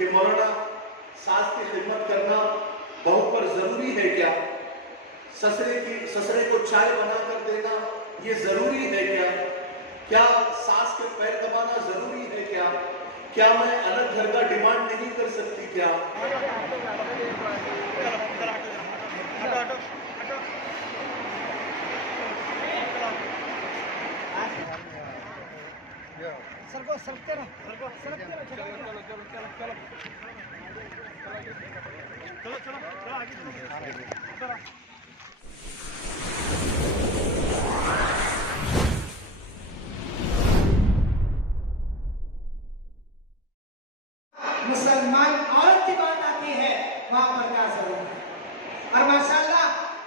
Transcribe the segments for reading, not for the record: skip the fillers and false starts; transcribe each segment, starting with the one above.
کہ مولانا ساس کی خدمت کرنا بہو پر ضروری ہے کیا؟ سسرے کو چائے بنا کر دینا یہ ضروری ہے کیا؟ کیا ساس کے پیر دبانا ضروری ہے کیا؟ کیا میں الگ گھر کا ڈیمانڈ نہیں کر سکتی کیا؟ مسلمان عورت کی بات آتی ہے وہاں پر کیا ضرور ہے. اور ماشاءاللہ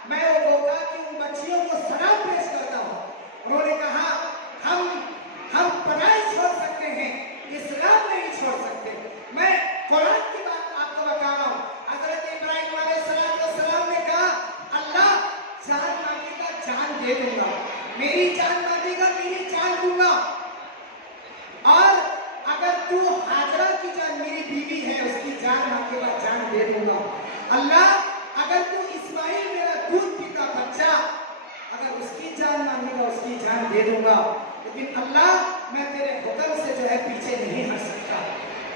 میں وہ گوکا کی ان بچیوں کو سلام پیش کرتا ہوں. انہوں نے کہا ہم پڑھائی چھوڑ سکتے ہیں, اسلام نہیں چھوڑ سکتے. میں قرآن کی بات آپ کو بتا رہا ہوں. حضرت ابراہیم علیہ السلام نے کہا اللہ جان مانگے گا جان دے دوں گا, میری جان مانگے گا میری جان دوں گا, اور اگر تو حاجرہ کی جان میری بیوی ہے اس کی جان مانگے گا جان دے دوں گا. اللہ اگر تو اسماعیل میرا دودھ پیتا بچہ اگر اس کی جان مانگے گا اس کی جان دے دوں گا, لیکن اللہ میں تیرے حکم سے جو ہے پیچھے نہیں ہٹ سکتا.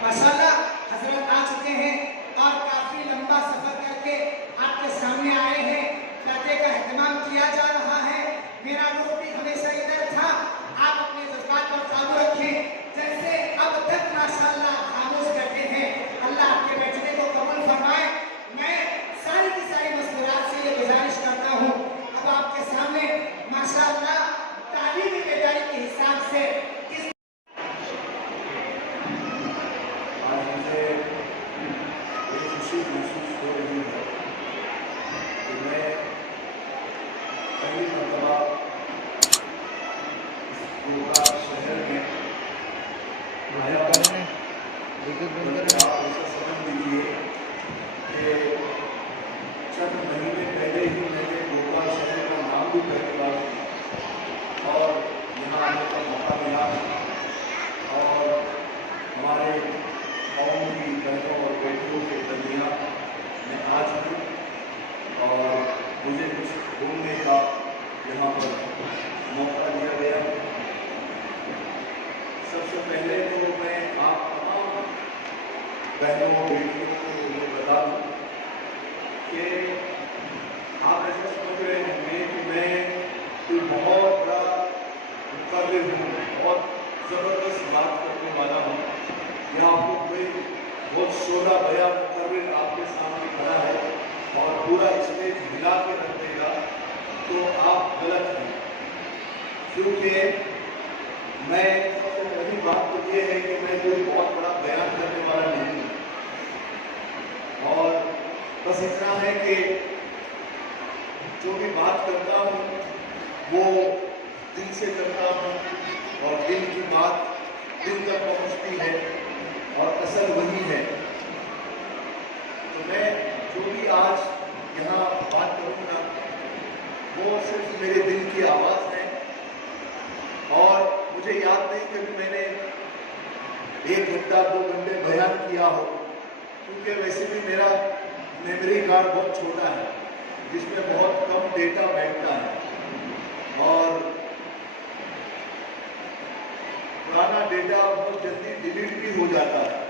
ماشاءاللہ حضرت آ چکے ہیں اور کافی لمبا سفر کر کے آپ کے سامنے آئے ہیں. پردے کا اہتمام کیا جا رہا ہے. میرا رخ بھی ہمیشہ ادھر تھا. آپ اپنے جذبات پر قابو رکھیں جیسے اب تک ماشاءاللہ خاموش بیٹھے ہیں. اللہ آپ کے بیٹھنے کو قبول فرمائے. میں ساری کی ساری مستورات سے یہ گزارش کرتا ہوں اب آپ کے سامنے ماشاءاللہ تعلیمی بیداری کے حساب سے اس آج مجھے بڑی خوشی محسوس ہو رہی ہے کہ میں پہلی مرتبہ اس گوکا شہر میں آیا ہوں. آپ ایسا سمجھ لیجیے کہ چند مہینے پہلے ہی میں نے گوکا شہر کا نام بھی پہلی بار اور یہاں آنے کا موقع ملا, اور ہمارے قوم کی بہنوں اور بیٹیوں کے درمیان میں آج ہوں, اور مجھے کچھ گھومنے کا یہاں پر موقع دیا گیا. سب سے پہلے تو میں آپ تمام بہنوں بیٹیوں کو یہ بتا دوں کہ آپ ایسا سمجھ رہے ہوں گے کہ میں کوئی بہت بڑا مقرر ہوں, بہت زبردست بات کرنے والا ہوں, یا آپ کو کوئی بہت شعلہ بیاں مقرر آپ کے سامنے کھڑا ہے اور پورا اسٹیج ہلا کے رکھ دے گا, تو آپ غلط ہیں. کیونکہ میں سب سے پہلی بات تو یہ ہے کہ میں کوئی بہت بڑا بیان کرنے والا نہیں ہوں, اور بس اتنا ہے کہ جو بھی بات کرتا ہوں وہ دل سے کرتا ہوں, اور دل کی بات دل تک پہنچتی ہے اور اصل وہی ہے. تو میں جو بھی آج یہاں بات کروں گا وہ صرف میرے دل کی آواز ہے, اور مجھے یاد نہیں کہ میں نے 1 گھنٹہ 2 گھنٹے بیان کیا ہو, کیونکہ ویسے بھی میرا میموری کارڈ بہت چھوٹا ہے جس میں بہت کم ڈیٹا بیٹھتا ہے, اور پرانا ڈیٹا بہت جلدی ڈیلیٹ بھی ہو جاتا ہے.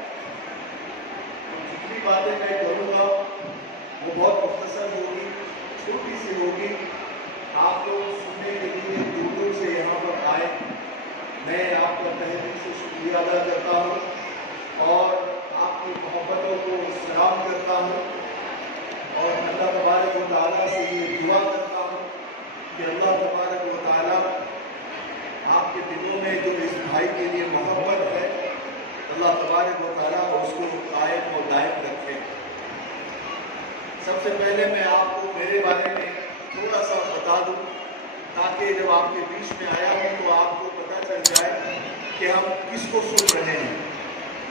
جتنی باتیں میں کروں گا وہ بہت مختصر ہوگی, چھوٹی سی ہوگی. آپ لوگ سننے کے لیے دور دور سے یہاں پر آئے, میں آپ کا تہہ دل سے شکریہ ادا کرتا ہوں, اور آپ کی محبتوں کو سلام کرتا ہوں, اور اللہ تبارک و تعالیٰ سے یہ دعا کرتا ہوں کہ اللہ تبارک و تعالیٰ آپ کے دلوں میں جو اس بھائی کے لیے محبت ہے اللہ تبارک و تعالیٰ اس کو قائم و دائم رکھے. سب سے پہلے میں آپ کو میرے بارے میں تھوڑا سا بتا دوں تاکہ جب آپ کے بیچ میں آیا ہوں تو آپ کو پتہ چل جائے کہ ہم کس کو سن رہے ہیں.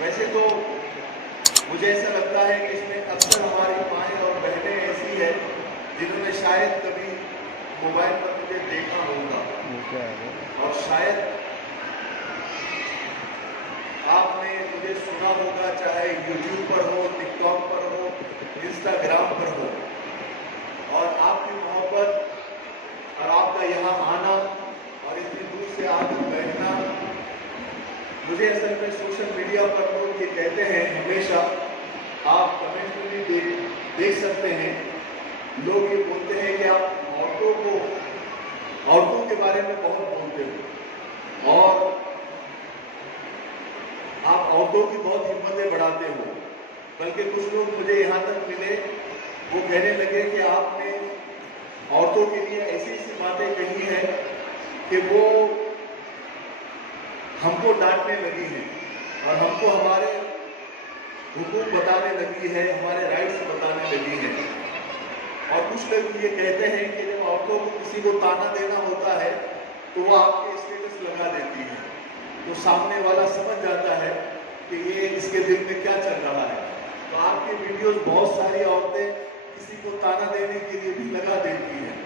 ویسے تو مجھے ایسا لگتا ہے کہ اس میں اکثر ہماری مائیں اور بہنیں ایسی ہیں جنہوں نے شاید کبھی موبائل پر مجھے دیکھا ہوگا, اور شاید آپ نے مجھے سنا ہوگا چاہے यूट्यूब पर हो, टिकटॉक पर हो, इंस्टाग्राम पर हो, और आपकी मोहब्बत और आपका यहाँ आना और इतनी दूर से आकर बैठना, मुझे असल में सोशल मीडिया पर लोग ये कहते हैं हमेशा, आप कमेंट में भी देख सकते हैं, लोग ये बोलते हैं कि आप औरतों के बारे में बहुत बोलते हो और आप औरतों की बहुत हिम्मतें बढ़ाते हो। बल्कि कुछ लोग मुझे यहाँ तक मिले, वो कहने लगे कि आपने औरतों के लिए ऐसी ऐसी बातें कही हैं कि वो हमको डांटने लगी हैं और हमको हमारे हुकूक बताने लगी है, हमारे राइट्स बताने लगी है। और कुछ लोग ये कहते हैं कि जब औरतों को किसी को ताना देना होता है तो वो आपके स्टेटस लगा देती है, तो सामने वाला समझ जाता है कि ये इसके दिल में क्या चल रहा है। तो आपके वीडियोस बहुत सारी औरतें किसी को ताना देने के लिए भी लगा देती हैं।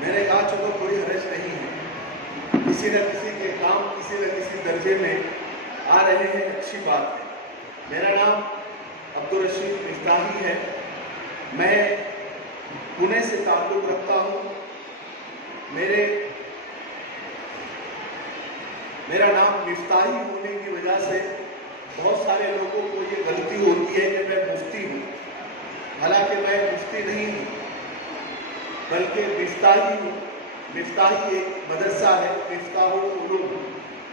मैंने कहा चलो कोई हर्ज नहीं है, किसी न किसी के काम किसी न किसी दर्जे में आ रहे हैं, अच्छी बात है। मेरा नाम अब्दुल रशीद मिफ्ताही है, मैं पुणे से ताल्लुक़ रखता हूँ। मेरा नाम मिफ्ताही होने की वजह से बहुत सारे लोगों को ये गलती होती है कि मैं मुफ्ती हूँ। हालांकि मैं मुफ्ती नहीं हूँ, बल्कि मिफ्ताही हूँ। मिफ्ताही एक मदरसा है, मिफ्ताहुल उलूम,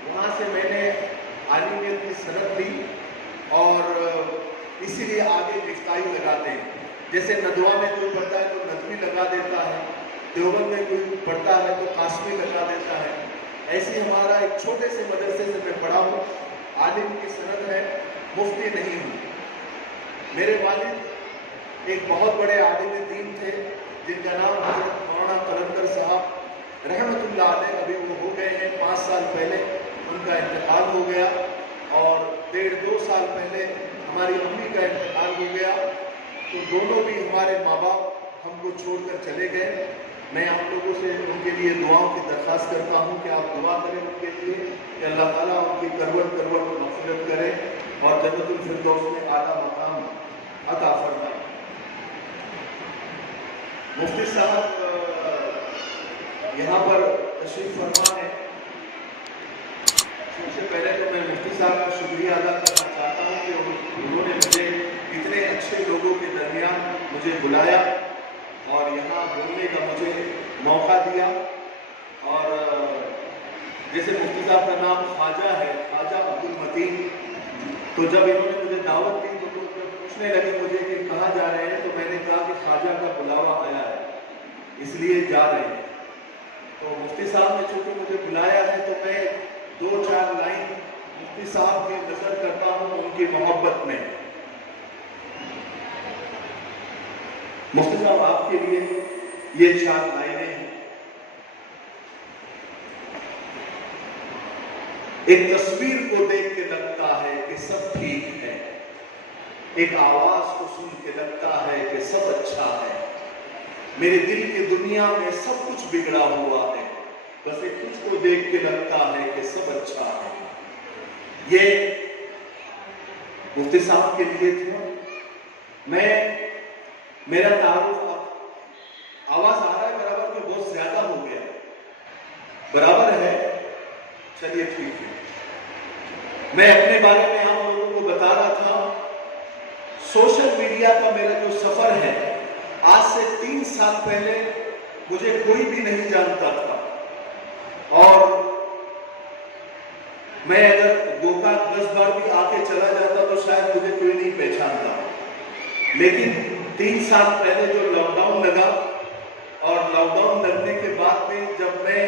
वहाँ से मैंने आलिमियत की सनद ली और इसीलिए आगे मिफ्ताही लगाते हैं। जैसे नदवा में कोई पढ़ता है तो नदवी लगा देता है, देवबंद में कोई पढ़ता है तो कासमी लगा देता है। ऐसे हमारा एक छोटे से मदरसे से मैं पढ़ा हूँ, आलिम की सनद है, मुफ्ती नहीं हूँ। मेरे वालिद एक बहुत बड़े आलिम दीन थे जिनका नाम हज़रत मौलाना कलंदर साहब रहमतुल्लाह अलैह, अभी वो हो गए हैं 5 साल पहले उनका इंतकाल हो गया, और 1.5-2 साल पहले हमारी अम्मी का इंतकाल हो गया। तो दोनों भी हमारे माँ बाप हमको छोड़कर चले गए। मैं आप लोगों से उनके लिए दुआओं की दरख्वास्त करता हूँ कि आप दुआ करें उनके लिए कि अल्लाह ताला उनकी करवट मग़फ़िरत करे और जन्नतुल फिरदौस में आला मकाम अता फरमाए। मुफ्ती साहब यहाँ पर तशरीफ फरमा है। सबसे पहले तो मैं मुफ्ती साहब का शुक्रिया अदा करना चाहता हूँ कि उन्होंने मुझे इतने अच्छे लोगों के दरमियान मुझे बुलाया और यहाँ बोलने का मुझे मौका दिया। और जैसे मुफ्ती साहब का नाम ख्वाजा है, ख्वाजा अब्दुल मतीन, तो जब इन्होंने मुझे दावत दी तो पूछने लगे मुझे कि कहाँ जा रहे हैं, तो मैंने कहा कि ख्वाजा का बुलावा आया है इसलिए जा रहे हैं। तो मुफ्ती साहब ने चूँकि मुझे बुलाया है तो मैं 2-4 लाइन मुफ्ती साहब की नजर करता हूँ उनकी मोहब्बत में। मुफ्ती साहब आपके लिए ये 4 लाइनें हैं। एक तस्वीर को देख के लगता है कि सब ठीक है, एक आवाज को सुन के लगता है कि सब अच्छा है, मेरे दिल की दुनिया में सब कुछ बिगड़ा हुआ है, बस एक कुछ को देख के लगता है कि सब अच्छा है। ये मुफ्ती साहब के लिए थे। मेरा तारुफ, आवाज आ रहा है बराबर में, बहुत ज्यादा हो गया, बराबर है, चलिए ठीक है। मैं अपने बारे में आप लोगों को बता रहा था। सोशल मीडिया का मेरा जो सफर है, आज से 3 साल पहले मुझे कोई भी नहीं जानता था, और मैं अगर गोकाक 10 बार भी आके चला जाता तो शायद मुझे कोई नहीं पहचानता। लेकिन 3 साल पहले जो लॉकडाउन लगा, और लॉकडाउन लगने के बाद में जब मैं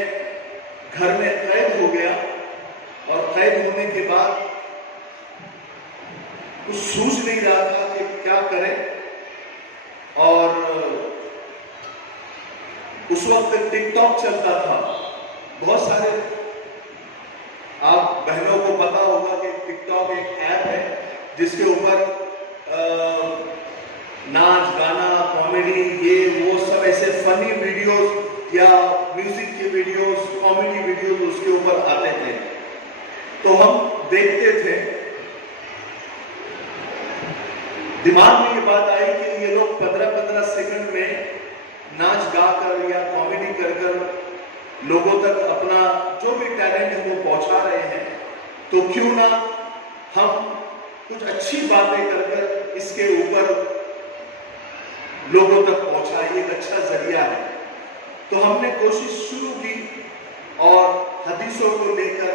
घर में कैद हो गया, और कैद होने के बाद कुछ सूझ नहीं रहा था कि क्या करें, और उस वक्त टिकटॉक चलता था। बहुत सारे आप बहनों को पता होगा कि टिकटॉक एक ऐप है जिसके ऊपर नाच गाना कॉमेडी ये वो सब ऐसे फनी वीडियोस या म्यूजिक के वीडियोस कॉमेडी वीडियोस उसके ऊपर आते थे, तो हम देखते थे। दिमाग में ये बात आई कि ये लोग 15-15 सेकंड में नाच गा कर या कॉमेडी कर कर लोगों तक अपना जो भी टैलेंट है वो पहुंचा रहे हैं, तो क्यों ना हम कुछ अच्छी बातें कर कर इसके ऊपर लोगों तक पहुंचाए, एक अच्छा जरिया है। तो हमने कोशिश शुरू की और हदीसों को लेकर,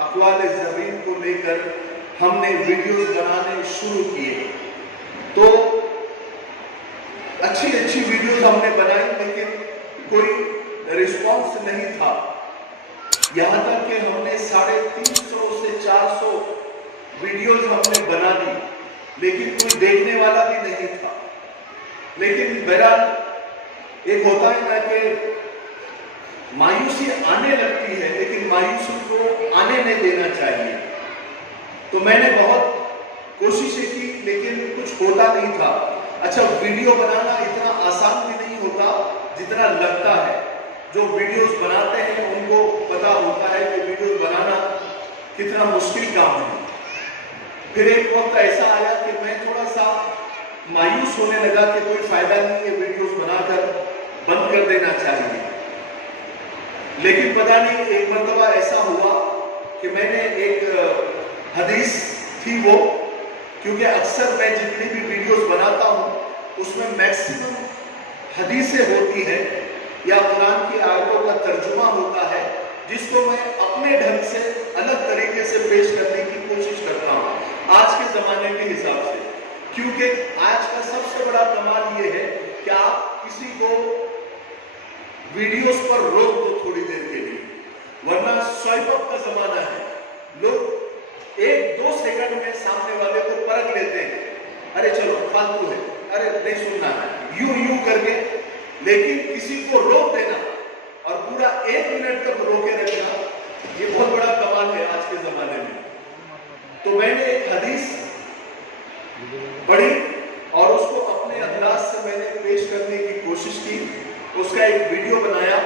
अक़वाल ज़मीन को लेकर हमने वीडियोस बनाने शुरू किए। तो अच्छी अच्छी वीडियोस हमने बनाई, लेकिन कोई रिस्पांस नहीं था। यहाँ तक कि हमने 350 से 400 वीडियोस हमने बना दी, लेकिन कोई देखने वाला भी नहीं था। लेकिन बहरहाल एक होता है ना कि मायूसी आने लगती है, लेकिन मायूसी को आने नहीं देना चाहिए। तो मैंने बहुत कोशिशें की, लेकिन कुछ होता नहीं था। अच्छा, वीडियो बनाना इतना आसान भी नहीं होता जितना लगता है। जो वीडियोस बनाते हैं उनको पता होता है कि वीडियोस बनाना कितना मुश्किल काम है। फिर एक वक्त ऐसा आया कि मैं थोड़ा सा मायूस होने लगा कि कोई फायदा नहीं है वीडियोस बनाकर, बंद कर देना चाहिए। लेकिन पता नहीं एक मर्तबा ऐसा हुआ कि मैंने एक हदीस थी वो, क्योंकि अक्सर मैं जितनी भी वीडियोस बनाता हूं उसमें मैक्सिमम हदीसें होती हैं या कुरान की आयतों का तर्जुमा होता है, जिसको मैं अपने ढंग से अलग तरीके से पेश करने की कोशिश करता हूं आज के जमाने के हिसाब से। क्योंकि आज का सबसे बड़ा कमाल ये है कि आप किसी को वीडियोस पर रोक दो थोड़ी देर के लिए, वरना स्वाइप अप का जमाना है। लोग 1-2 सेकंड में सामने वाले को परख लेते हैं, अरे चलो फालतू है, अरे नहीं सुनना है, यूं करके। लेकिन किसी को रोक देना और पूरा 1 मिनट तक रोके रखना, ये बहुत बड़ा कमाल है आज के जमाने में। तो मैंने एक हदीस पढ़ी और उसको अपने अंदाज से मैंने पेश करने की कोशिश की, उसका एक वीडियो बनाया।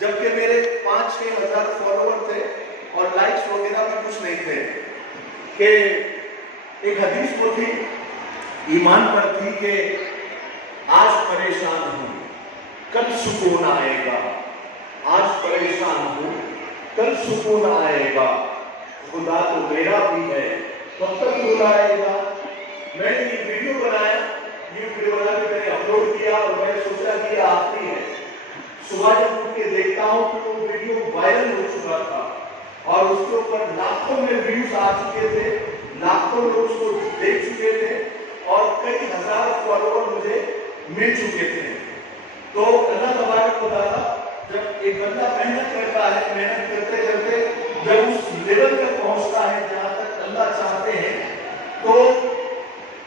जबकि मेरे 5-6 हजार फॉलोअर थे और लाइक्स वगैरह भी कुछ नहीं थे। कि एक हदीस वो थी, ईमान पर थी कि आज परेशान हूं, कल सुकून आएगा। आज परेशान हूं, कल सुकून आएगा। खुदा तो मेरा भी है, कब तक बुलाएगा। मैंने ये वीडियो बनाया, ये वीडियो बना के मैंने अपलोड किया और मैंने सोचा कि ये आखिरी है। सुबह जब उठ के देखता हूं तो वो वीडियो वायरल हो चुका था और उसके ऊपर लाखों में व्यूज आ चुके थे, लाखों लोग उसको देख चुके थे और कई हजार फॉलोअर मुझे मिल चुके थे। तो अल्लाह तबारक व तआला, जब एक बंदा मेहनत करता है, मेहनत करते करते जब उस लेवल तक पहुंचता है जहां तक अल्लाह चाहते हैं, तो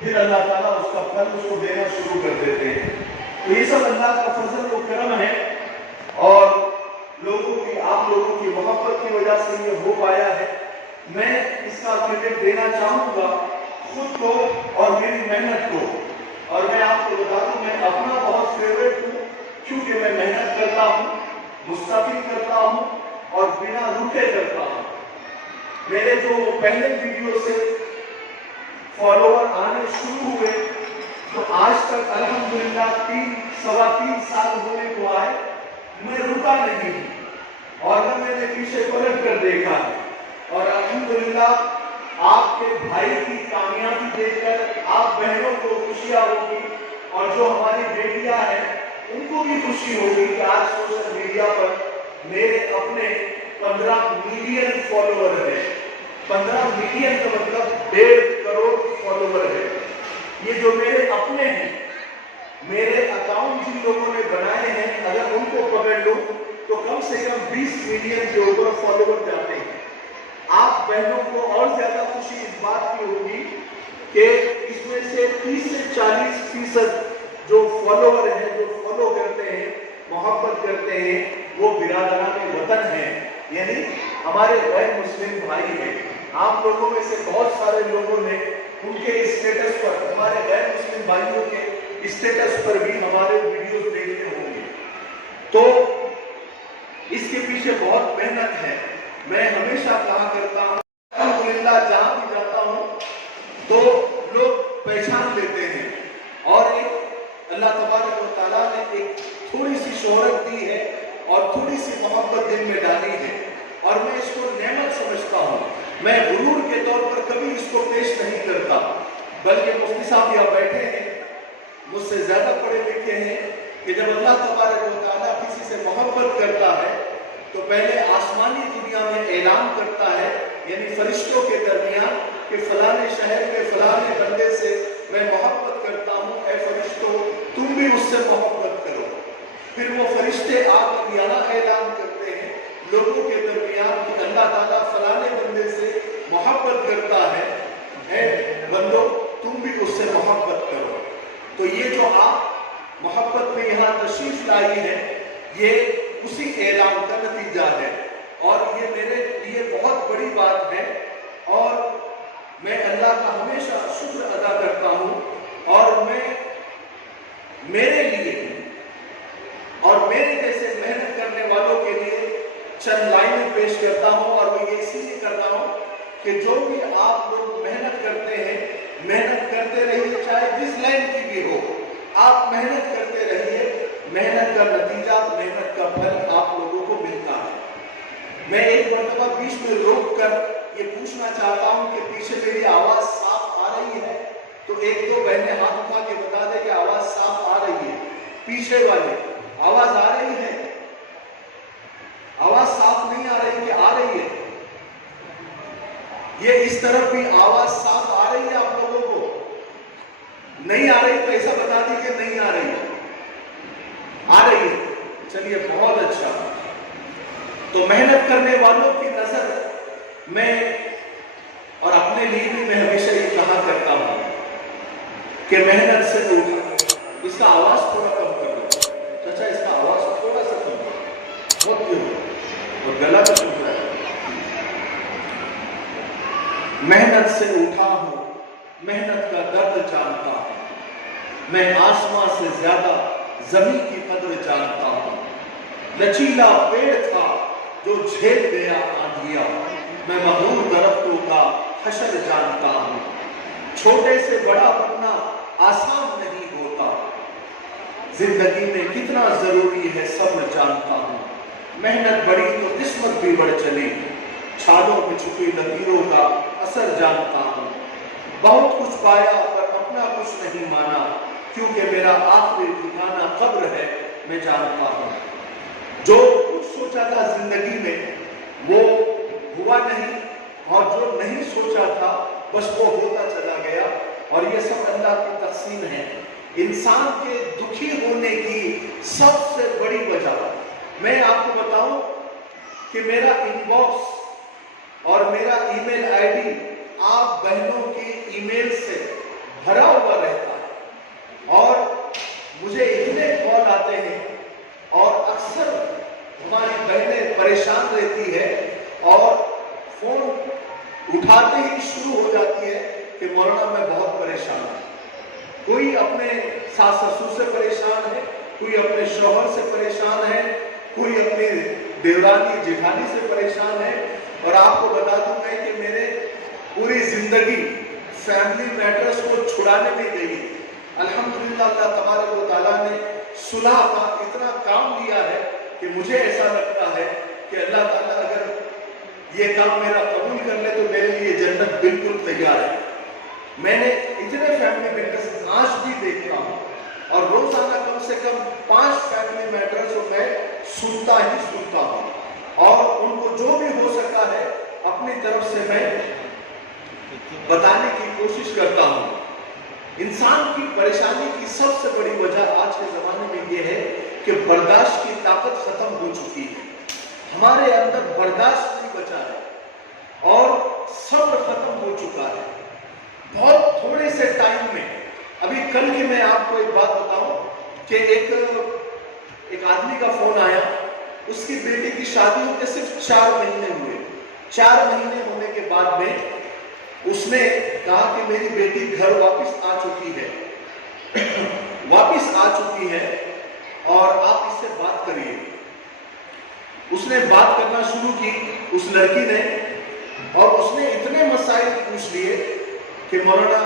फिर अल्लाह ताला उसका फल उसको देना शुरू कर देते हैं। तो ये सब अल्लाह का फजल और करम है और लोगों की, आप लोगों की मोहब्बत की वजह से ये हो पाया है। मैं इसका क्रेडिट देना चाहूंगा खुद को और मेरी मेहनत को। और मैं आपको बता दूं, मैं अपना बहुत फेवरेट हूँ, क्योंकि मैं मेहनत करता हूँ, मुस्तकिल करता हूँ और बिना रुके करता हूँ। मेरे जो पहले वीडियो से फॉलोअर आने शुरू हुए, तो आज तक अल्हम्दुलिल्लाह 3-3.25 साल होने को आए, मैं रुका नहीं और मैंने पीछे पलट कर देखा। और अल्हम्दुलिल्लाह आपके भाई की कामयाबी देखकर आप बहनों को खुशियां होगी और जो हमारी बेटियां हैं उनको भी खुशी होगी कि आज सोशल मीडिया पर मेरे अपने 15 मिलियन फॉलोअर है। 15 मिलियन का मतलब 1.5 करोड़ फॉलोअर है। ये जो मेरे अपने हैं, मेरे अकाउंट जिन लोगों ने बनाए हैं, अगर उनको पकड़ लो तो कम से कम 20 मिलियन के ऊपर फॉलोअर जाते हैं। आप बहनों को और ज्यादा खुशी इस बात की होगी कि इसमें से 30 से 40% जो फॉलोअर हैं, जो फॉलो करते हैं, मोहब्बत करते हैं, वो बिरादरान वतन हैं, यानी हमारे गैर मुस्लिम भाई हैं। आप लोगों में से बहुत सारे लोगों ने उनके स्टेटस पर, हमारे गैर मुस्लिम भाइयों के स्टेटस पर भी हमारे वीडियोस देखते होंगे। तो इसके पीछे बहुत मेहनत है। मैं हमेशा कहा करता हूँ, अल्हम्दुलिल्लाह जहां भी जाता हूँ तो लोग पहचान लेते हैं اور میں اس کو نعمت سمجھتا ہوں. میں غرور کے طور پر کبھی اس کو پیش نہیں کرتا، بلکہ مفتی صاحب یہاں بیٹھے ہیں، مجھ سے زیادہ پڑھے لکھے ہیں، کہ جب اللہ تبارک و تعالیٰ کسی سے محبت کرتا ہے تو پہلے آسمانی دنیا میں اعلان کرتا ہے، یعنی فرشتوں کے درمیان، کہ فلانے شہر کے فلانے بندے سے میں محبت کرتا ہوں، اے فرشتوں تم بھی اس سے محبت کرو. پھر وہ فرشتے آ کر یہاں اعلان کرتے ہیں لوگوں کے درمیان کہ اللہ تعالیٰ فلانے بندے سے محبت کرتا ہے، اے بندو تم بھی اس سے محبت کرو. تو یہ جو آپ محبت میں یہاں تشریف لائی ہے، یہ اسی اعلان کا نتیجہ ہے، اور یہ میرے لیے بہت بڑی بات ہے، اور میں اللہ کا ہمیشہ شکر ادا کرتا ہوں. اور میں میرے لیے اور میرے جیسے محنت کرنے والوں کے لیے چند لائنیں پیش کرتا ہوں، اور میں یہ اسی لیے کرتا ہوں کہ جو بھی آپ لوگ محنت کرتے ہیں، محنت کرتے رہیے، چاہے جس لائن کی بھی ہو، آپ محنت کرتے رہیے. محنت کا نتیجہ، محنت کا پھل آپ لوگوں کو ملتا ہے. میں ایک مرتبہ بیچ میں روک کر یہ پوچھنا چاہتا ہوں کہ پیچھے میری آواز صاف آ رہی ہے؟ تو ایک دو بہنیں ہاتھ اٹھا کے بتا دیں کہ آواز صاف آ رہی ہے. پیچھے والے آواز آ رہی ہے؟ آواز صاف نہیں آ رہی کہ آ رہی ہے؟ یہ اس طرف بھی آواز صاف آ رہی ہے آپ لوگوں کو؟ نہیں آ رہی تو ایسا بتا دیجیے نہیں آ رہی ہے. آ رہی ہے، چلیے بہت اچھا. تو محنت کرنے والوں کی نظر میں، اور اپنے لیے بھی میں ہمیشہ یہ کہا کرتا ہوں کہ محنت سے اٹھا. اس کا آواز تھوڑا کم کر دو چچا، اس کا آواز تھوڑا سا کم کر دو، بہت کیوں اور گلا تو سن رہا ہے. محنت سے اٹھا ہوں، محنت کا درد جانتا ہوں، میں آسمان سے زیادہ زمین کی قدر جانتا ہوں. لچیلا پیڑ تھا جو جھیل گیا آندھیا، میں مغرور درختوں کا حشر جانتا ہوں. چھوٹے سے بڑا بننا آسان نہیں ہوتا، زندگی میں کتنا ضروری ہے صبر جانتا ہوں. محنت بڑی تو قسمت بھی بڑھ چلی، چھالوں میں چھپی لکیروں کا اثر جانتا ہوں. بہت کچھ پایا پر اپنا کچھ نہیں مانا، کیونکہ میرا آخری ٹھکانہ قبر ہے میں جانتا ہوں. جو کچھ سوچا تھا زندگی میں وہ ہوا نہیں، اور جو نہیں سوچا تھا بس وہ ہوتا چلا گیا، اور یہ سب اللہ کی تقسیم ہے. انسان کے دکھی ہونے کی سب سے بڑی وجہ، میں آپ کو بتاؤں کہ میرا ان باکس اور میرا ای میل آئی ڈی آپ بہنوں کی ای میل سے بھرا ہوا رہتا ہے، اور مجھے اتنے کال آتے ہیں، اور اکثر ہماری بہنیں پریشان رہتی ہے اور فون اٹھاتے ہی شروع ہو جاتی ہے کہ مولانا میں بہت پریشان ہوں. کوئی اپنے ساس سسر سے پریشان ہے، کوئی اپنے شوہر سے پریشان ہے، کوئی اپنے دیورانی جیٹھانی سے پریشان ہے. اور آپ کو بتا دوں میں کہ میرے پوری زندگی فیملی میٹرز کو چھڑانے میں گئی. الحمدللہ اللہ تبارک و تعالیٰ نے صلح کا اتنا کام دیا ہے کہ مجھے ایسا لگتا ہے کہ اللہ تعالیٰ اگر یہ کام میرا قبول کر لے تو میرے لیے جنت بالکل تیار ہے. میں نے اتنے فیملی میٹرز آج بھی دیکھتا ہوں، اور روزانہ کم سے کم 5 فیملی میٹرز کو میں سنتا ہی سنتا ہوں، اور ان کو جو بھی ہو سکتا ہے اپنی طرف سے میں بتانے کی کوشش کرتا ہوں. انسان کی پریشانی کی سب سے بڑی وجہ آج کے زمانے میں یہ ہے کہ برداشت کی طاقت ختم ہو چکی ہے. ہمارے اندر برداشت نہیں بچا ہے، اور صبر ختم ہو چکا ہے. بہت تھوڑے سے ٹائم میں، ابھی کل کی میں آپ کو ایک بات بتاؤں کہ ایک آدمی کا فون آیا، اس کی بیٹی کی شادی ہوتے صرف 4 مہینے ہوئے. 4 مہینے ہونے کے بعد میں اس نے کہا کہ میری بیٹی گھر واپس آ چکی ہے، اور آپ اس سے بات کریے. اس نے بات کرنا شروع کی اس لڑکی نے، اور اس نے اتنے مسائل پوچھ لیے کہ مولانا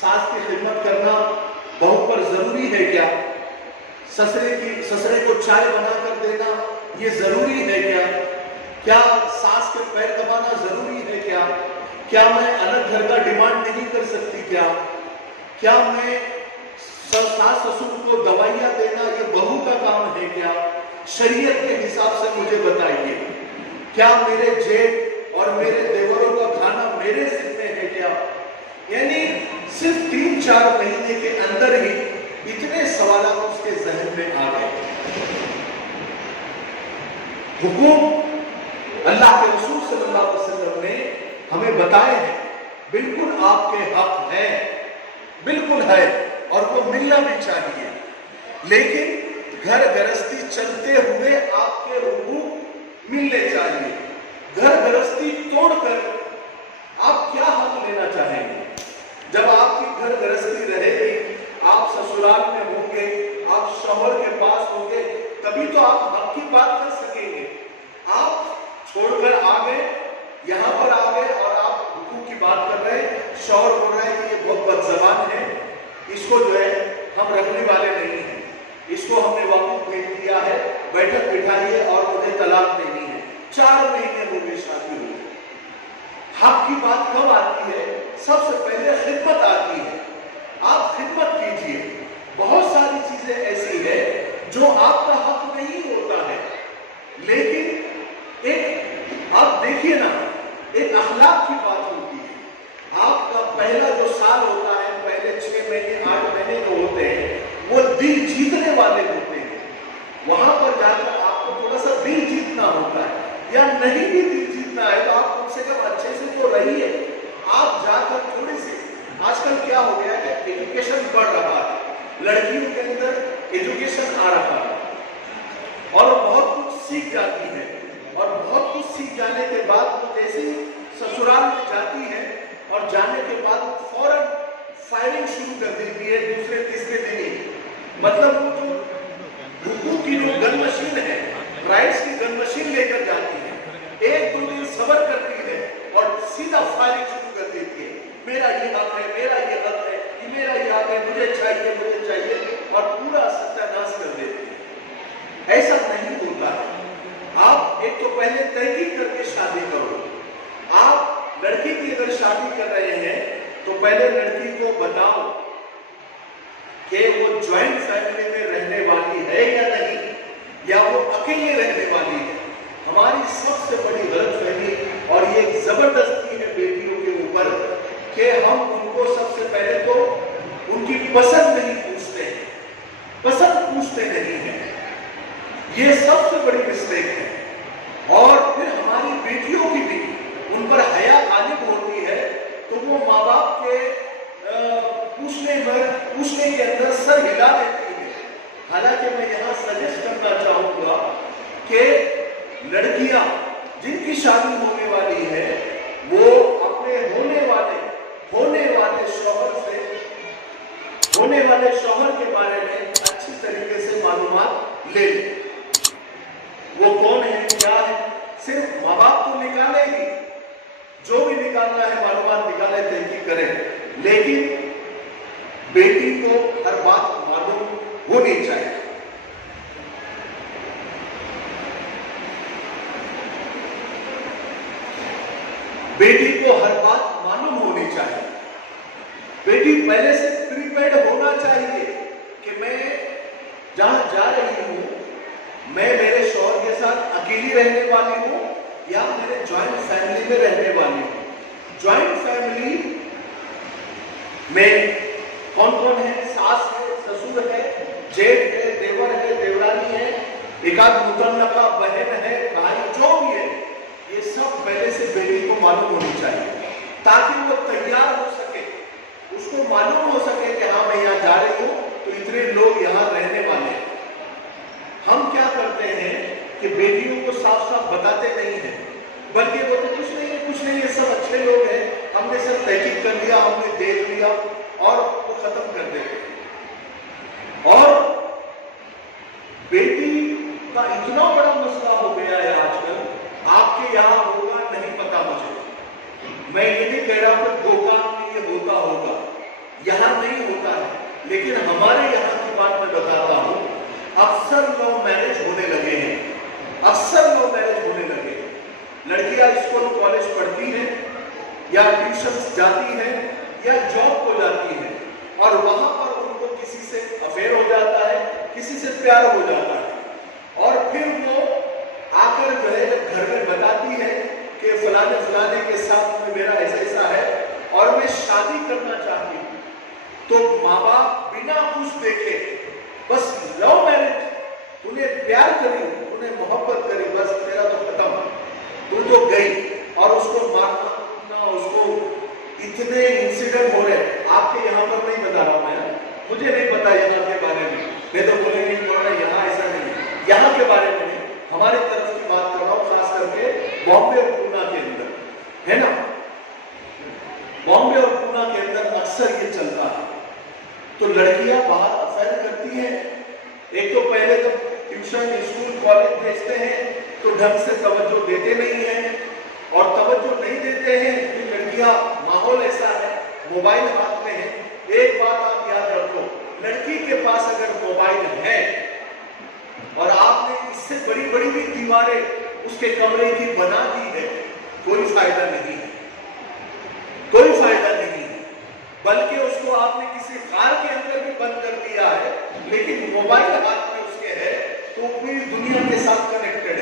ساس کی خدمت کرنا بہو پر ضروری ہے کیا؟ سسرے کو چائے بنا کر دینا یہ ضروری ہے کیا؟ क्या सास के पैर दबाना जरूरी है क्या मैं अलग घर का डिमांड नहीं कर सकती क्या मैं सास ससुर को दवाइयां देना ये बहू का काम है क्या? शरीयत के हिसाब से मुझे बताइए, क्या मेरे जेठ और मेरे देवरों का खाना मेरे जिम्मे है क्या? यानी सिर्फ 3-4 महीने के अंदर ही इतने सवाल उसके जहन में आ गए। हुकूम अल्लाह के रसूल सल्लल्लाहु अलैहि वसल्लम ने हमें बताए हैं, बिल्कुल आपके हक है, बिल्कुल है, और वो मिलना भी चाहिए। लेकिन घर गृहस्थी चलते हुए आपके हुकूक मिलने चाहिए। घर गृहस्थी तोड़कर आप क्या हक लेना चाहेंगे? जब आपकी घर गृहस्थी रहेगी, आप ससुराल में होंगे, आप शौहर के पास होंगे, तभी तो आप हक की बात कर सकेंगे। आप छोड़कर आ गए, यहां पर आ गए और आप हुकूक की बात कर रहे हैं, शौहर बोल रहे हैं कि ये बहुत बदज़बान है, इसको जो है हम रखने वाले नहीं हैं, इसको हमने वापस भेज दिया है, बैठक बिठाइए और मुझे तलाक देनी है। 4 महीने हो गए शादी हुई। हक की बात कब आती है? सबसे पहले खिदमत आती है। आप खिदमत कीजिए। बहुत सारी चीजें ऐसी है जो आपका हक नहीं होता है, लेकिन एक आप देखिए ना, एक अखलाक की बात होती है। आपका पहला जो साल होता है, पहले 6 महीने 8 महीने जो होते हैं, वो दिल जीतने वाले होते हैं। वहां पर जाकर आपको थोड़ा सा दिल जीतना होता है, या नहीं भी दिल जीतना है तो आप कम से कम अच्छे से तो रहिए। आप जाकर थोड़ी सी, आजकल क्या हो गया है कि एजुकेशन बढ़ रहा है, लड़कियों के अंदर एजुकेशन आ रहा है और बहुत कुछ सीख जाती है, और बहुत कुछ सीख जाने के बाद वो जैसे ही ससुराल में जाती है और जाने के बाद फौरन फायरिंग शुरू कर देती है दूसरे तीसरे दिन ही। मतलब वो जो हुकूक की जो गन मशीन है, राइट्स की गन मशीन लेकर जाती है, 1-2 दिन सब्र करती है और सीधा फायरिंग शुरू कर देती है। मेरा ये हक है, मेरा ये हक है, ये मेरा ये हक है, मुझे चाहिए, और पूरा सत्यानाश कर देती है। ऐसा नहीं होता है। आप एक तो पहले तहकीक करके शादी करो। आप लड़की की अगर शादी कर रहे हैं तो पहले लड़की को बताओ कि वो ज्वाइंट फैमिली में रहने वाली है या नहीं, या वो अकेले रहने वाली है। हमारी सबसे बड़ी गलतफहमी और ये जबरदस्ती है बेटियों के ऊपर कि हम उनको सबसे पहले तो उनकी पसंद नहीं पूछते हैं, पसंद पूछते नहीं है। ये सबसे बड़ी मिस्टेक है। और फिर हमारी बेटियों की भी उन पर हया गालिब होती है, तो वो माँ बाप के पूछने के अंदर सर हिला देती है। हालांकि मैं यहाँ सजेस्ट करना चाहूंगा कि लड़कियां जिनकी शादी होने वाली है, वो अपने होने वाले शौहर के बारे में अच्छी तरीके से मालूमात ले लें। वो कौन है, क्या है, सिर्फ माँ बाप तो निकाले ही, जो भी निकालना है मालूमात निकाले, तहकीक करें, लेकिन बेटी को हर बात मालूम होनी चाहिए। बेटी को हर बात मालूम होनी चाहिए। बेटी पहले से प्रिपेयर्ड होना चाहिए कि मैं जहां जा रही हूं, मैं मेरे शौहर के साथ अकेली रहने वाली हूं या मेरे ज्वाइंट फैमिली में रहने वाली हूं। ज्वाइंट फैमिली में कौन कौन है? सास है, ससुर है, जेठ है, देवर है, देवरानी है, एकाध मुतल्लका बहन है, भाई, जो भी है, ये सब पहले से बेटी को मालूम होनी चाहिए, ताकि वो तैयार हो सके, उसको मालूम हो सके कि हाँ मैं यहाँ जा रही हूँ तो इतने लोग यहाँ रहने वाले हैं। हम क्या करते हैं कि बेटियों को साफ साफ बताते नहीं हैं, बल्कि वो तो कुछ नहीं है, सब अच्छे लोग हैं, हमने सब तहकीक कर लिया, हमने देख लिया और वो खत्म कर देते हैं। और बेटी का इतना बड़ा मसला हो गया है आजकल, आपके यहाँ होगा नहीं पता मुझे, मैं ये नहीं कह रहा हूं गोकाम में ये होता होगा, यहां नहीं होता है, लेकिन हमारे यहां की बात मैं बताता हूं। अक्सर लव मैरिज होने लगे हैं, अक्सर लव मैरिज होने लगे। लड़कियां स्कूल कॉलेज पढ़ती हैं या ट्यूशन जाती हैं या जॉब को जाती हैं और वहां पर उनको किसी से अफेयर हो जाता है, किसी से प्यार हो जाता है और फिर वो आकर जो है घर में बताती है कि फलाने फलाने के साथ में मेरा ऐसा ऐसा है और मैं शादी करना चाहती हूँ। तो माँ बाप बिना कुछ देखे बस लव मैरिज, उन्हें प्यार करी, उन्हें मोहब्बत करी, बस तेरा तो खत्म, तू तो गई और उसको मारना, उसको इतने इंसिडेंट हो रहे। आपके यहाँ पर नहीं बता रहा मैं, मुझे नहीं पता यहाँ के बारे में, मैं तो बोलेंगे यहाँ ऐसा नहीं, यहाँ के बारे में नहीं, हमारी तरफ की बात कर रहा हूँ, खास करके बॉम्बे और पूना के अंदर, है ना, बॉम्बे और पूना के अंदर अक्सर ये चलता है। तो लड़कियां बाहर अफेयर करती हैं, एक तो पहले जब ट्यूशन स्कूल कॉलेज भेजते हैं तो ढंग से तवज्जो देते नहीं हैं और तवज्जो नहीं देते हैं कि लड़कियां, माहौल ऐसा है, मोबाइल हाथ में है। एक बात आप याद रखो, लड़की के पास अगर मोबाइल है और आपने इससे बड़ी बड़ी भी दीवारें उसके कमरे की बना दी है, कोई फायदा नहीं है, कोई फायदा नहीं है, बल्कि उसको आपने किसी कार के अंदर भी बंद कर दिया है, लेकिन मोबाइल हाथ में उसके है तो पूरी दुनिया के साथ कनेक्टेड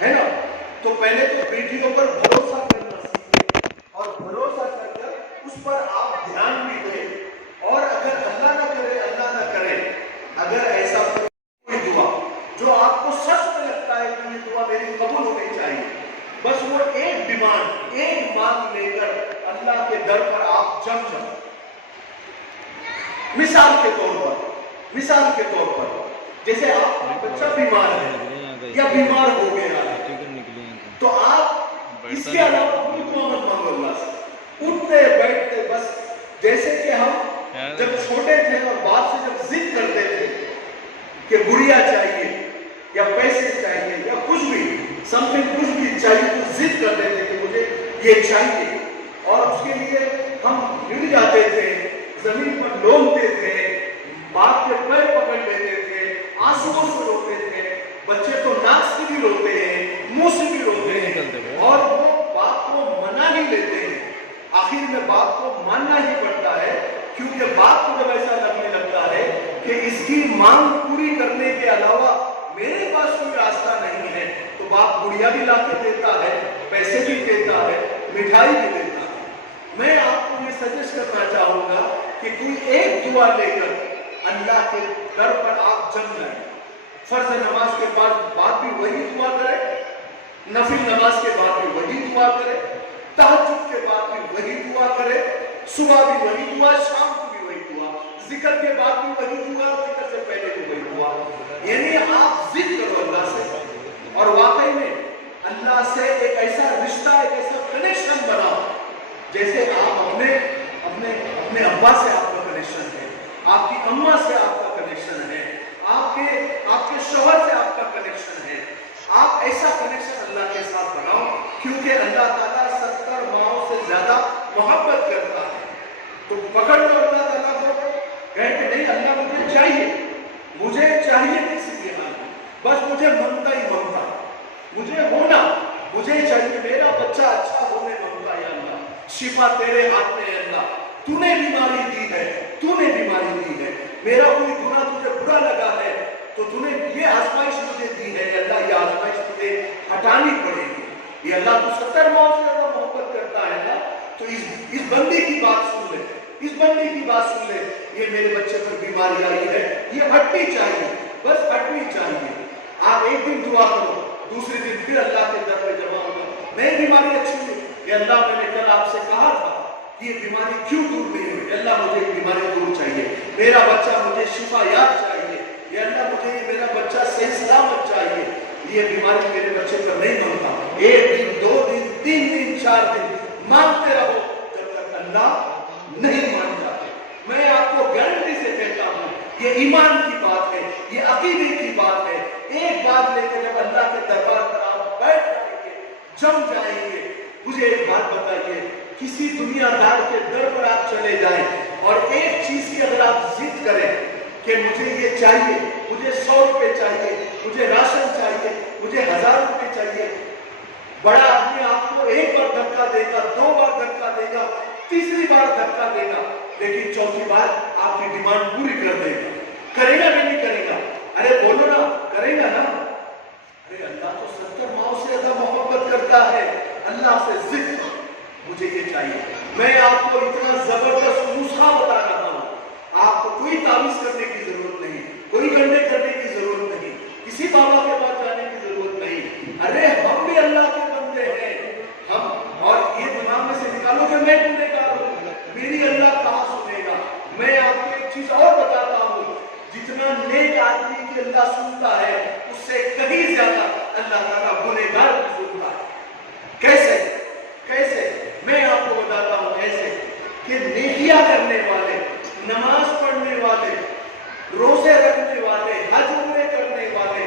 है ना। तो पहले तो बेटियों पर भरोसा करना सीखें और भरोसा कर उस पर आप ध्यान भी दें और अगर अल्लाह ना करे, अगर ऐसा कोई दुआ जो आपको सच में लगता है कि ये दुआ मेरी कबूल होनी चाहिए, बस वो एक डिमांड, एक मांग लेकर अल्लाह के दर पर आप जम जाओ। मिसाल के तौर पर जैसे आप बच्चा बीमार है या बीमार हो गया है तो आप इसके अलावा कोई दुआ मत मांगो अल्लाह से, उठते बैठते बस जैसे कि हम जब छोटे थे और बाप से जब जिद करते थे कि गुड़िया चाहिए या पैसे चाहिए या कुछ भी समथिंग कुछ भी चाहिए तो जिद करते थे कि मुझे ये चाहिए और उसके लिए हम गिर जाते थे, जमीन पर लोमते थे, बाप के पैर पकड़ लेते थे, आंसुओं से रोते थे। बच्चे तो नाक से भी रोते हैं, मुंह से भी रोते हैं और वो बाप को मना ही लेते हैं। आखिर में बाप को मानना ही पड़ता है क्योंकि बाप को जब ऐसा लगने लगता है कि इसकी मांग पूरी करने के अलावा मेरे पास कोई रास्ता नहीं है, तो बाप गुड़िया भी लाके देता है, पैसे भी देता है, मिठाई भी देता है। मैं आपको ये सजेस्ट करना चाहूंगा कि कोई एक दुआ लेकर अल्लाह के दर पर आप जम जाएं। फर्ज नमाज के बाद भी वही दुआ करें, नफिल नमाज के बाद भी वही दुआ करें, तहज्जुद के बाद भी वही दुआ करें, सुबह भी वही दुआ, शाम को भी वही दुआ, जिक्र के बाद भी वही दुआ, जिक्र से पहले भी वही दुआ। यानी आप जिद करो अल्लाह से और वाकई में अल्लाह से एक ऐसा रिश्ता, एक ऐसा कनेक्शन बनाओ जैसे आप अपने अब्बा से आपका कनेक्शन है, आपकी अम्मा से आपका कनेक्शन है, आपके शौहर से आपका कनेक्शन है। आप ऐसा कनेक्शन अल्लाह के साथ बनाओ क्योंकि अल्लाह ताला 70 माओं से ज्यादा मोहब्बत करता है। तो पकड़ लो अल्लाह ताला को, कहे कि नहीं अल्लाह मुझे चाहिए किसी भी हाल में, बस मुझे ममता ही ममता, मुझे होना, मुझे चाहिए, मेरा बच्चा अच्छा होने ममता है अल्लाह, शिफा तेरे हाथ में है अल्लाह, तूने बीमारी दी है, मेरा कोई गुनाह तुझे बुरा लगा है तो तूने ये आजमाइश मुझे दी है अल्लाह, ये आजमाइश तुझे हटानी पड़ेगी। ये अल्लाह तू 70 माओं से ज्यादा मोहब्बत करता है ना, तो इस बंदी की बात सुन ले, ये मेरे बच्चे पर बीमारी आई है, ये हटनी चाहिए, बस हटनी चाहिए। आप एक दिन दुआ करो, दूसरे दिन फिर अल्लाह के दर पे जमा होगा, नहीं बीमारी अच्छी हुई, ये अल्लाह मैंने कल आपसे कहा था कि ये बीमारी क्यों दूर नहीं हुई, अल्लाह मुझे बीमारी दूर चाहिए, मेरा बच्चा मुझे शिफा याद चाहिए, ये अल्लाह मुझे मेरा बच्चा सही सलामत चाहिए, ये बीमारी मेरे बच्चे पर नहीं मांगता। 1 दिन 2 दिन 3 दिन 4 दिन मांगते रहो जब तक अल्लाह नहीं मान जाते। मैं आपको गारंटी से कहता हूँ ये ईमान की बात है, ये अकीदे की बात है। एक बात लेकर जब अल्लाह के दरबार पर आप बैठ जाएंगे, जम जाएंगे, मुझे एक बात बताइए, किसी दुनियादार के दर पर आप चले जाएं और एक चीज की अगर आप जिद करें कि मुझे ये चाहिए, मुझे 100 रुपए चाहिए, मुझे राशन चाहिए, मुझे 1000 रुपए चाहिए, बड़ा आदमी आपको एक बार धक्का देगा, 2 बार धक्का देगा, तीसरी बार धक्का देगा, लेकिन चौथी बार आपकी डिमांड पूरी कर देगा। करेगा कि नहीं करेगा? अरे बोलो ना, करेगा ना? अरे अल्लाह तो 70 माओ से ज्यादा मोहब्बत करता है। अल्लाह से जिद करो, मुझे ये चाहिए। मैं आपको इतना जबरदस्त नुस्खा बता रहा हूँ, आपको कोई तावीज करने की जरूरत नहीं, कोई गंडे करने की जरूरत नहीं, किसी बाबा के पास जाने की जरूरत नहीं। अरे हम भी अल्लाह के बंदे हैं, हम, और ये दिमाग में से निकालो कि मैं गुनहगार हूँ, मेरी अल्लाह कहाँ सुनेगा। मैं आपको एक चीज और बताता हूँ, जितना नेक आदमी की अल्लाह सुनता है, उससे कहीं ज्यादा अल्लाह ताला गुनहगार को सुनता है। कैसे? कैसे? मैं आपको बताता हूँ ऐसे कि नेकियां करने वाले, नमाज पढ़ने वाले, रोजे रखने वाले, हज उम्रे करने वाले,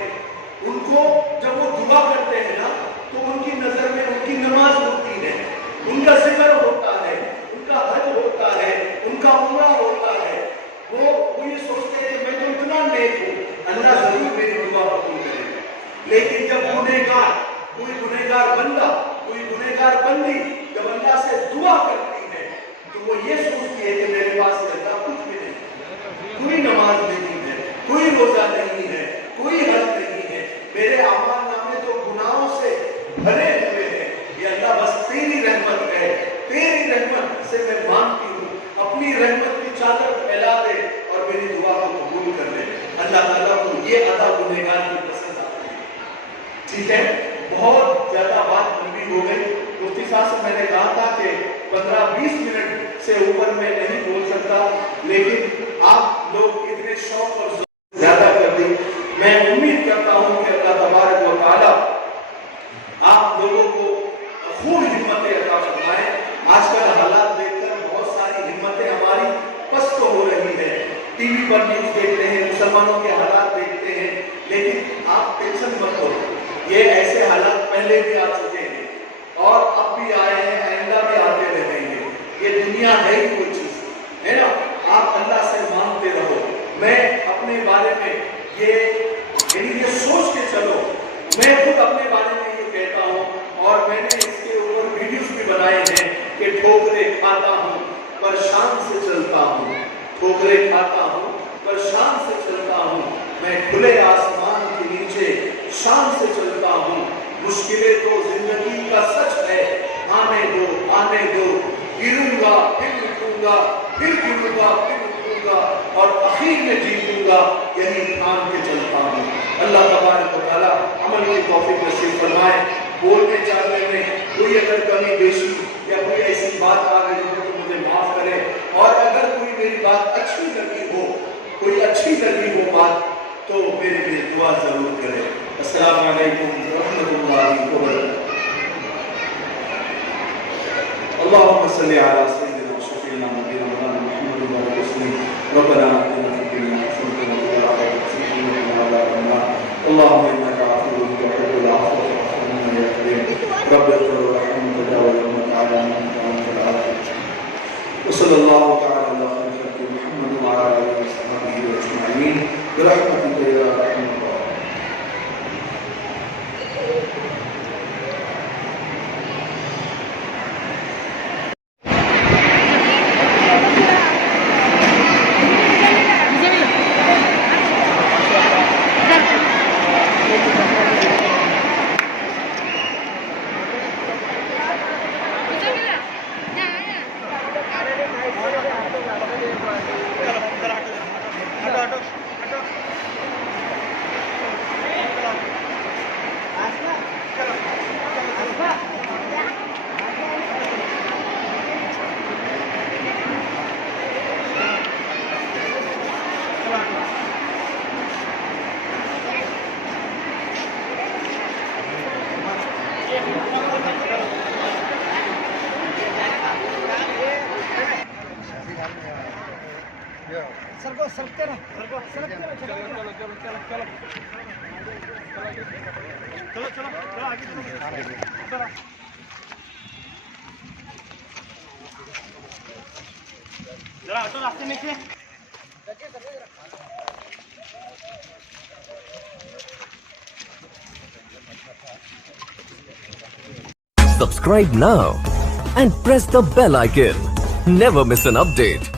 उनको जब वो दुआ करते हैं ना, तो उनकी नजर में उनकी नमाज होती है, उनका जिक्र होता है, उनका हज होता है, उनका उम्रा होता है। वो ये सोचते हैं मैं तो इतना नेक हूँ, अल्लाह जरूर मेरी दुआ कबूल करेगा। लेकिन जब गुनहगार, कोई गुनहगार बंदा, कोई गुनहगार बंदी जब अल्लाह से दुआ करती है, तो वो ये सोचती है कि मेरे पास अल्लाह कुछ भी नहीं, कोई नमाज नहीं है, कोई रोजा नहीं है, कोई हज नहीं है, मेरे अमाल नामे तो गुनाहों से भरे हुए हैं। ये अल्लाह बस तेरी रहमत है, तेरी रहमत से मैं मांगती हूँ, अपनी रहमत की चादर फैला दे और मेरी दुआ को कबूल कर ले। अल्लाह ताला को ये अदा गुनहगार की पसंद आती है। ठीक है, बहुत ज्यादा बात लंबी हो गई। मुफ्ती साहब से मैंने कहा था कि 15-20 मिनट से ऊपर मैं नहीं बोल सकता, लेकिन आप लोग इतने शौक और ज्यादा कर दी। मैं उम्मीद करता हूं कि अल्लाह तबारक व तआला आप लोगों को खूब हिम्मतें अता फरमाए। आजकल हालात देखकर बहुत सारी हिम्मतें हमारी पस्त हो रही है। टीवी पर न्यूज देखते हैं, मुसलमानों के हालात देखते हैं, लेकिन आप टेंशन मत लो, ये ऐसे हालात पहले भी आ चुके हैं और अब भी आए हैं, आइंदा भी आते रहेंगे। ये दुनिया है ही कोई चीज, है ना? आप अल्लाह से मांगते रहो। मैं अपने बारे में ये सोच के चलो, मैं खुद अपने बारे में ये कहता हूँ और मैंने इसके ऊपर वीडियोस भी बनाए हैं कि ठोकरे खाता हूँ पर शान से चलता हूँ, ठोकरे खाता हूँ पर शान से चलता हूँ, मैं खुले आसमान के नीचे शान से चलता हूँ। मुश्किलें तो जिंदगी का सच है, आने दो, आने दो, गिरूंगा फिर उठूंगा, फिर गिरूंगा फिर उठूंगा और आखिर में जीतूंगा, यही ठान के चलता हूँ। अल्लाह तबारक व तआला अमल की तौफीक नसीब फरमाए। बोलने चालने में कोई अगर कमी बेशी या कोई ऐसी बात आ गई हो तो मुझे माफ करे, और अगर कोई मेरी बात अच्छी लगी हो, कोई अच्छी लगी हो बात, तो मेरे लिए दुआ जरूर करें। अस्सलामु अलैकुम व रहमतुल्लाहि व बरकातहू। अल्लाहुम्मा सल्लि अला सय्यिदिना व शफीना नबीना मुहम्मद व अला वसल्लम। रब्बना आतिना फिद दुनिया हसनतन व फिल आखिरति हसनतन व क़िना अज़ाबन नार। अल्लाहुम्मा इन्नका अफ़ुव्वुन तुहिब्बुल अफ़्व फ़अफ़ु अन्ना या करीम। रब्बि इग़फिर वरहम वतजावज़ अम्मा तअला अन्ता आफ़िल। व सल्लल्लाहु तआला अला खैरि ख़ल्क़ि मुहम्मद व अला आलिहि व सह्बिहि अजमईन बिरहमतिका या अरहमर राहिमीन। जरा हटो रास्ते में से। Subscribe now and press the bell icon. Never miss an update.